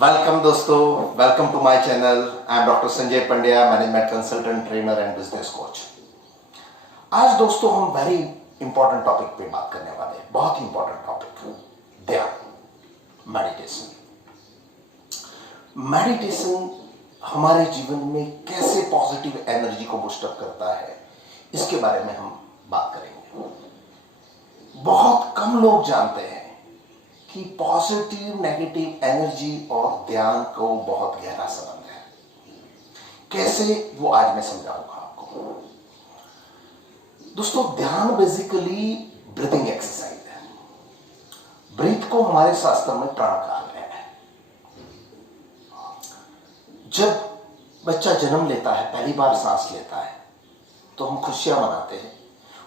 Welcome दोस्तों, welcome to my channel. I am doctor Sanjay Pandya, management consultant, trainer and business coach. आज दोस्तों हम very important topic पे बात करने वाले हैं, बहुत ही इंपॉर्टेंट टॉपिक, ध्यान, मेडिटेशन। मेडिटेशन हमारे जीवन में कैसे पॉजिटिव एनर्जी को बूस्टअप करता है, इसके बारे में हम बात करेंगे। बहुत कम लोग जानते हैं कि पॉजिटिव नेगेटिव एनर्जी और ध्यान को बहुत गहरा संबंध है। कैसे, वो आज मैं समझाऊंगा आपको। दोस्तों, ध्यान बेसिकली ब्रीथिंग एक्सरसाइज है। ब्रीथ को हमारे शास्त्र में प्राण कहा गया है। जब बच्चा जन्म लेता है, पहली बार सांस लेता है, तो हम खुशियां मनाते हैं।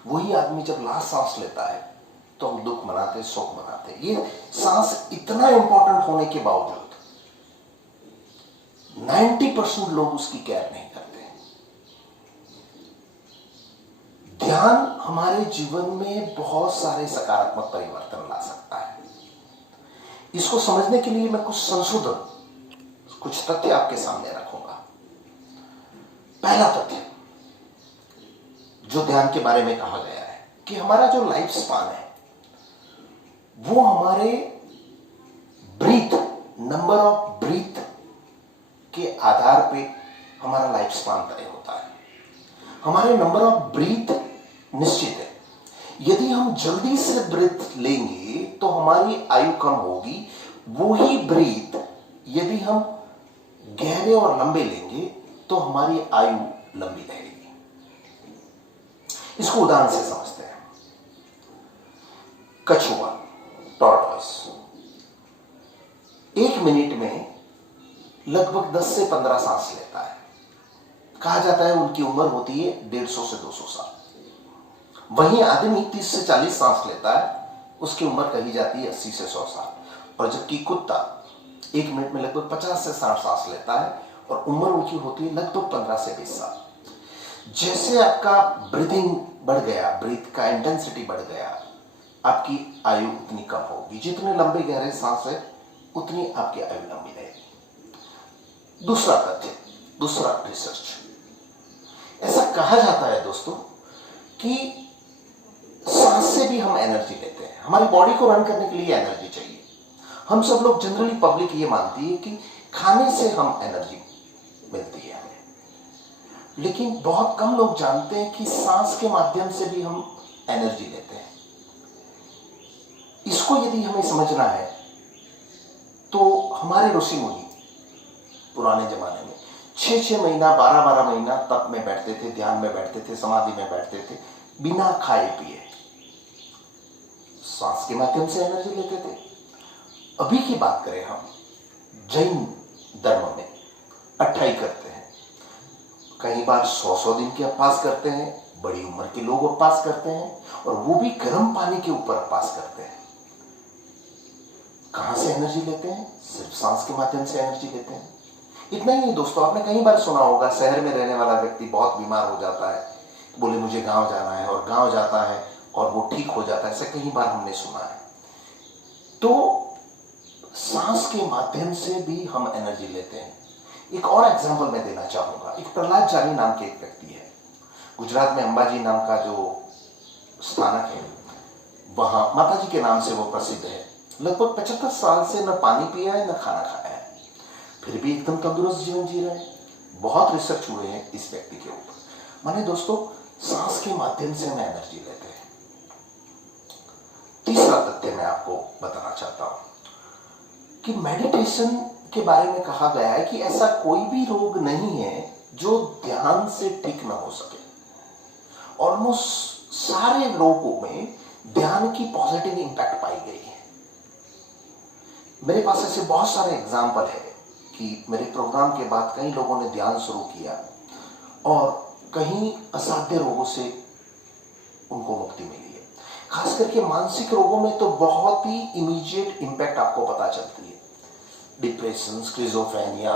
वही आदमी जब लास्ट सांस लेता है तो हम दुख मनाते, शोक मनाते। ये सांस इतना इंपॉर्टेंट होने के बावजूद 90% लोग उसकी केयर नहीं करते। ध्यान हमारे जीवन में बहुत सारे सकारात्मक परिवर्तन ला सकता है। इसको समझने के लिए मैं कुछ संशोधन, कुछ तथ्य आपके सामने रखूंगा। पहला तथ्य जो ध्यान के बारे में कहा गया है कि हमारा जो लाइफ स्पान है वो हमारे ब्रीथ, नंबर ऑफ ब्रीथ के आधार पे हमारा लाइफ स्पान तय होता है। हमारे नंबर ऑफ ब्रीथ निश्चित है। यदि हम जल्दी से ब्रीथ लेंगे तो हमारी आयु कम होगी। वही ब्रीथ यदि हम गहरे और लंबे लेंगे तो हमारी आयु लंबी रहेगी। इसको उदाहरण से समझते हैं। कछुआ, टॉर्टॉइस, 1 मिनट में लगभग 10 से 15 सांस लेता है। कहा जाता है उनकी उम्र होती है 150 से 200 साल। वहीं आदमी 30 से 40 सांस लेता है, उसकी उम्र कही जाती है 80 से 100 साल। और जबकि कुत्ता 1 मिनट में लगभग 50 से 60 सांस लेता है और उम्र उनकी होती है लगभग 15 से 20 साल। जैसे आपका ब्रीथिंग बढ़ गया, ब्रीथ का इंटेंसिटी बढ़ गया, आपकी आयु उतनी कम होगी। जितने लंबे गहरे सांस है उतनी आपकी आयु लंबी रहेगी। दूसरा तथ्य, दूसरा रिसर्च, ऐसा कहा जाता है दोस्तों कि सांस से भी हम एनर्जी लेते हैं। हमारी बॉडी को रन करने के लिए एनर्जी चाहिए। हम सब लोग, जनरली पब्लिक ये मानती है कि खाने से हम एनर्जी मिलती है हमें, लेकिन बहुत कम लोग जानते हैं कि सांस के माध्यम से भी हम एनर्जी लेते हैं। इसको यदि हमें समझना है तो हमारे ऋषि मुनि पुराने जमाने में 6-6 महीना, 12-12 महीना तप में बैठते थे, ध्यान में बैठते थे, समाधि में बैठते थे, बिना खाए पिए सांस के माध्यम से एनर्जी लेते थे। अभी की बात करें हम, जैन धर्म में 28 करते हैं, कई बार 100 दिन के उपवास करते हैं। बड़ी उम्र के लोग उपवास करते हैं और वो भी गर्म पानी के ऊपर उपवास करते हैं। कहां से एनर्जी लेते हैं? सिर्फ सांस के माध्यम से एनर्जी लेते हैं। इतना ही नहीं दोस्तों, आपने कई बार सुना होगा, शहर में रहने वाला व्यक्ति बहुत बीमार हो जाता है, बोले मुझे गांव जाना है, और गांव जाता है और वो ठीक हो जाता है। ऐसा कई बार हमने सुना है। तो सांस के माध्यम से भी हम एनर्जी लेते हैं। एक और एग्जाम्पल मैं देना चाहूंगा। एक प्रहलाद जानी नाम के एक व्यक्ति है, गुजरात में अंबाजी नाम का जो स्थानक है, वहां माता जी के नाम से वो प्रसिद्ध है। लगभग 75 साल से न पानी पिया है, न खाना खाया है, फिर भी एकदम तंदुरुस्त जीवन जी रहे हैं। बहुत रिसर्च हुए हैं इस व्यक्ति के ऊपर। माने दोस्तों, सांस के माध्यम से हम एनर्जी लेते हैं। तीसरा तथ्य मैं आपको बताना चाहता हूं कि मेडिटेशन के बारे में कहा गया है कि ऐसा कोई भी रोग नहीं है जो ध्यान से ठीक ना हो सके। ऑलमोस्ट सारे रोगों में ध्यान की पॉजिटिव इंपैक्ट पाई गई है। मेरे पास ऐसे बहुत सारे एग्जाम्पल है कि मेरे प्रोग्राम के बाद कई लोगों ने ध्यान शुरू किया और कहीं असाध्य रोगों से उनको मुक्ति मिली है। खास करके मानसिक रोगों में तो बहुत ही इमीडिएट इंपैक्ट आपको पता चलती है। डिप्रेशन, स्किज़ोफ्रेनिया,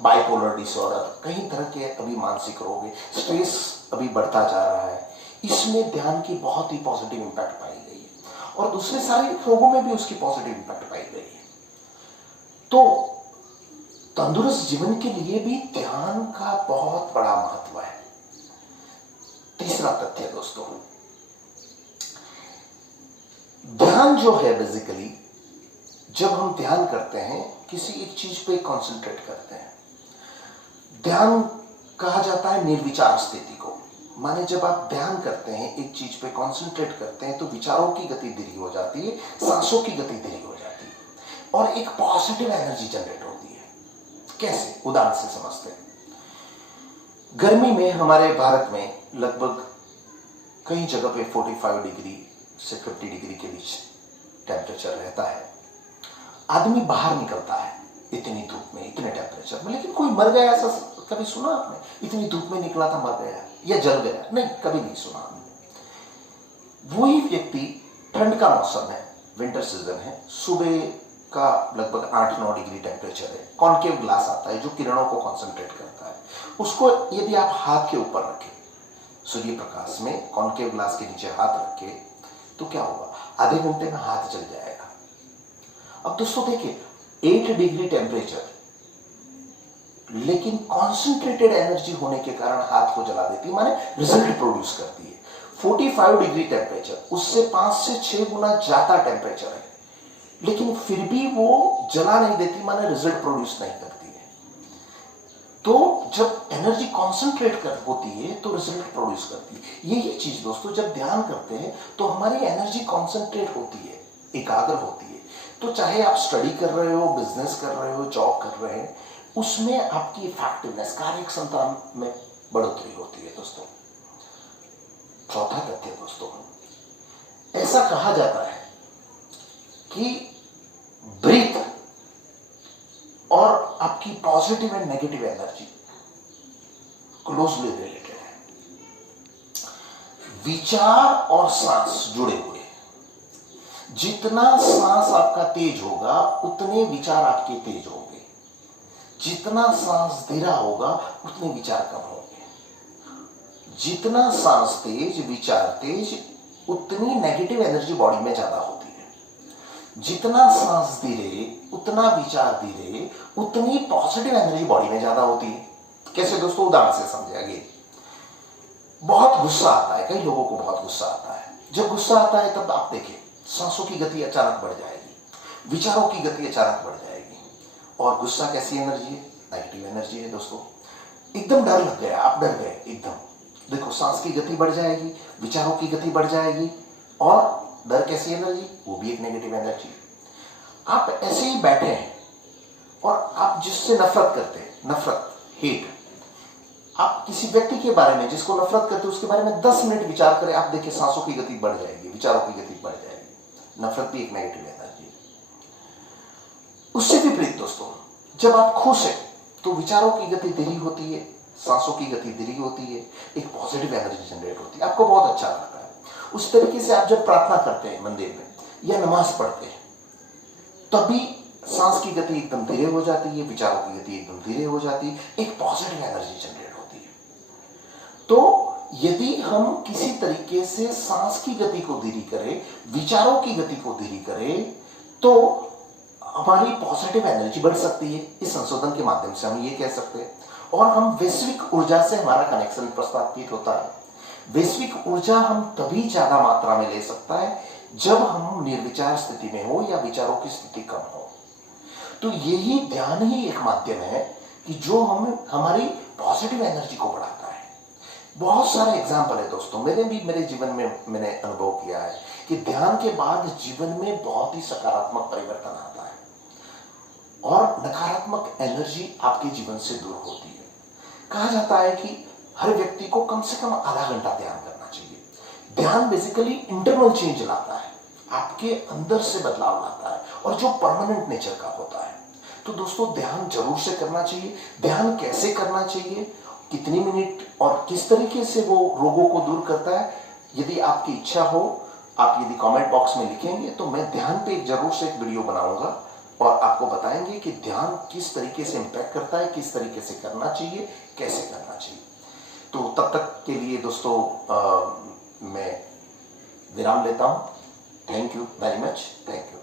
बाइपोलर डिसऑर्डर, कई तरह के अभी मानसिक रोग है। स्ट्रेस अभी बढ़ता जा रहा है, इसमें ध्यान की बहुत ही पॉजिटिव इंपैक्ट पाई गई है और दूसरे सारे रोगों में भी उसकी पॉजिटिव इंपैक्ट पाई गई है। तो तंदुरुस्त जीवन के लिए भी ध्यान का बहुत बड़ा महत्व है। तीसरा तथ्य दोस्तों, ध्यान जो है बेसिकली, जब हम ध्यान करते हैं किसी एक चीज पे कंसंट्रेट करते हैं, ध्यान कहा जाता है निर्विचार स्थिति को। माने जब आप ध्यान करते हैं, एक चीज पे कंसंट्रेट करते हैं, तो विचारों की गति धीरे हो जाती है, सांसों की गति धीरे हो जाती है और एक पॉजिटिव एनर्जी जनरेट होती है। कैसे? उदाहरण से समझते हैं। गर्मी में हमारे भारत में लगभग कई जगह पे 45 डिग्री से 50 डिग्री के बीच टेम्परेचर रहता है। आदमी बाहर निकलता है इतनी धूप में, इतने टेम्परेचर में, लेकिन कोई मर गया ऐसा कभी सुना आपने? इतनी धूप में निकला था, मर गया या जल गया? नहीं, कभी नहीं सुना आपने। वही व्यक्ति, ठंड का मौसम है, विंटर सीजन है, सुबह का लगभग 8-9 डिग्री टेम्परेचर है, कॉन्केव ग्लास आता है जो किरणों को कॉन्सेंट्रेट करता है। उसको यदि आप हाथ के ऊपर रखें, सूर्य प्रकाश में कॉन्केव ग्लास के नीचे हाथ रखे, तो क्या होगा? आधे घंटे में हाथ जल जाएगा। अब दोस्तों देखिए, 8 डिग्री टेम्परेचर, लेकिन कॉन्सेंट्रेटेड एनर्जी होने के कारण हाथ को जला देती है, माने रिजल्ट प्रोड्यूस करती है। 45 डिग्री टेम्परेचर, उससे 5 से 6 गुना ज्यादा टेम्परेचर है, लेकिन फिर भी वो जला नहीं देती, माने रिजल्ट प्रोड्यूस नहीं करती है। तो जब एनर्जी कॉन्सेंट्रेट होती है तो रिजल्ट प्रोड्यूस करती है। यही चीज दोस्तों, जब ध्यान करते हैं तो हमारी एनर्जी कॉन्सेंट्रेट होती है, एकाग्र होती है। तो चाहे आप स्टडी कर रहे हो, बिजनेस कर रहे हो, जॉब कर रहे हैं, उसमें आपकी इफेक्टिवनेस, कार्यक्षमता में बढ़ोतरी होती है दोस्तों। चौथा तथ्य दोस्तों, ऐसा कहा जाता है कि ब्रीथ और आपकी positive and negative energy closely related है। विचार और सांस जुड़े हुए। जितना सांस आपका तेज होगा, उतने विचार आपके तेज होंगे। जितना सांस धीरा होगा, उतने विचार कम होंगे। जितना सांस तेज, विचार तेज, उतनी नेगेटिव एनर्जी बॉडी में ज्यादा होती है। जितना सांस धीरे, उतना विचार धीरे, उतनी पॉजिटिव एनर्जी बॉडी में ज्यादा होती है। कैसे दोस्तों? उदाहरण से समझिए। बहुत गुस्सा आता है, कई लोगों को बहुत गुस्सा आता है। जब गुस्सा आता है तब आप देखिए, सांसों की गति अचानक बढ़ जाएगी, विचारों की गति अचानक बढ़ जाएगी। और गुस्सा कैसी एनर्जी है? नेगेटिव एनर्जी है दोस्तों। एकदम डर लग गया, आप डर गए एकदम, देखो सांस की गति बढ़ जाएगी, विचारों की गति बढ़ जाएगी। और डर कैसी एनर्जी? वो भी एक नेगेटिव एनर्जी। आप ऐसे ही बैठे हैं और आप जिससे नफरत करते हैं, नफरत, हेट, आप किसी व्यक्ति के बारे में जिसको नफरत करते हैं उसके बारे में 10 मिनट विचार करें, आप देखिए सांसों की गति बढ़ जाएगी, विचारों की गति बढ़ जाएगी। नफरत भी एक नेगेटिव एनर्जी है। उससे विपरीत दोस्तों, जब आप खुश हैं तो विचारों की गति धीरे होती है, सांसों की गति धीरे होती है, एक पॉजिटिव एनर्जी जनरेट होती है, आपको बहुत अच्छा लगता है। उस तरीके से आप जब प्रार्थना करते हैं मंदिर में या नमाज पढ़ते हैं, तभी सांस की गति एकदम धीरे हो जाती है, विचारों की गति एकदम धीरे हो जाती है, एक पॉजिटिव एनर्जी जनरेट होती है। तो यदि हम किसी तरीके से सांस की गति को धीरे करें, विचारों की गति को धीरे करें, तो हमारी पॉजिटिव एनर्जी बढ़ सकती है। इस संशोधन के माध्यम से हम ये कह सकते हैं। और हम वैश्विक ऊर्जा से हमारा कनेक्शन प्रस्तावित होता है। वैश्विक ऊर्जा हम तभी ज्यादा मात्रा में ले सकता है जब हम निर्विचार स्थिति में हो या विचारों की स्थिति कम हो। तो यही ध्यान ही एक माध्यम है कि जो हमारी पॉजिटिव एनर्जी को बढ़ाता है। बहुत सारे एग्जाम्पल है दोस्तों, मेरे जीवन में मैंने अनुभव किया है कि ध्यान के बाद जीवन में बहुत ही सकारात्मक परिवर्तन आता है और नकारात्मक एनर्जी आपके जीवन से दूर होती है। कहा जाता है कि हर व्यक्ति को कम से कम आधा घंटा ध्यान करना चाहिए। ध्यान बेसिकली इंटरनल चेंज लाता है, आपके अंदर से बदलाव लाता है और जो परमानेंट नेचर का होता है। तो दोस्तों ध्यान जरूर से करना चाहिए। ध्यान कैसे करना चाहिए, कितनी मिनट और किस तरीके से वो रोगों को दूर करता है, यदि आपकी इच्छा हो, आप यदि कमेंट बॉक्स में लिखेंगे तो मैं ध्यान पे जरूर से एक वीडियो बनाऊंगा और आपको बताएंगे कि ध्यान किस तरीके से इंपैक्ट करता है, किस तरीके से करना चाहिए, कैसे करना चाहिए। तो तब तक के लिए दोस्तों मैं विराम लेता हूं। Thank you very much. Thank you.